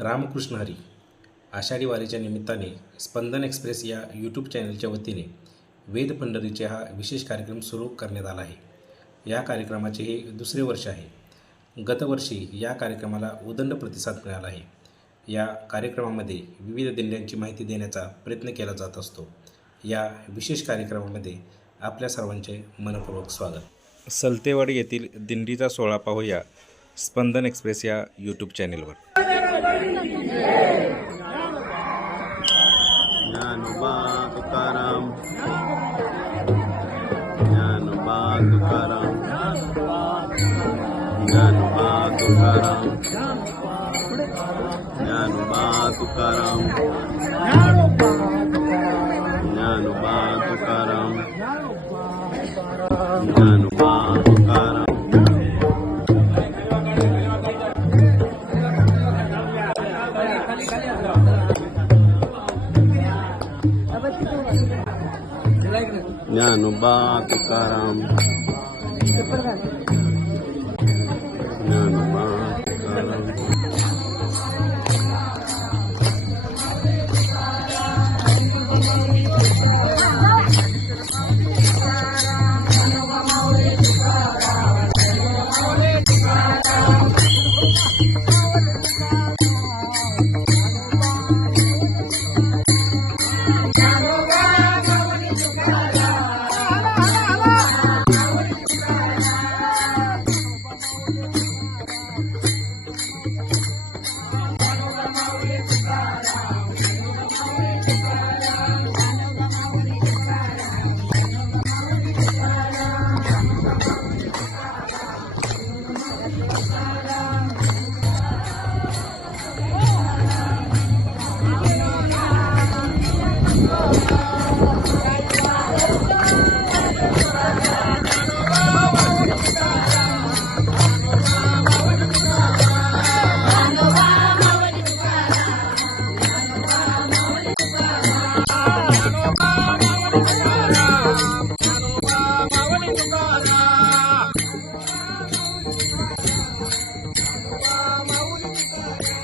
रामकृष्ण हरी आषाढी वारीच्या निमित्ताने स्पंदन एक्सप्रेस या यूट्यूब चॅनलच्या वतीने वेद पंढरीचे हा विशेष कार्यक्रम सुरू करण्यात आला आहे. या कार्यक्रमाचे हे दुसरे वर्ष आहे. गतवर्षी या कार्यक्रमाला उदंड प्रतिसाद मिळाला आहे. या कार्यक्रमामध्ये विविध दिंड्यांची माहिती देण्याचा प्रयत्न केला जात असतो. या विशेष कार्यक्रमामध्ये आपल्या सर्वांचे मनपूर्वक स्वागत. सलतेवाडी येथील दिंडीचा सोहळा पाहूया स्पंदन एक्सप्रेस या यूट्यूब चॅनेलवर જ્ઞાનો બા તુકારામ જ્ઞાનો બા તુકારામ જ્ઞાનો બા તુકારામ જ્ઞાનો બા તુકારામ ज्ञानोबा तुकाराम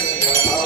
Thank you.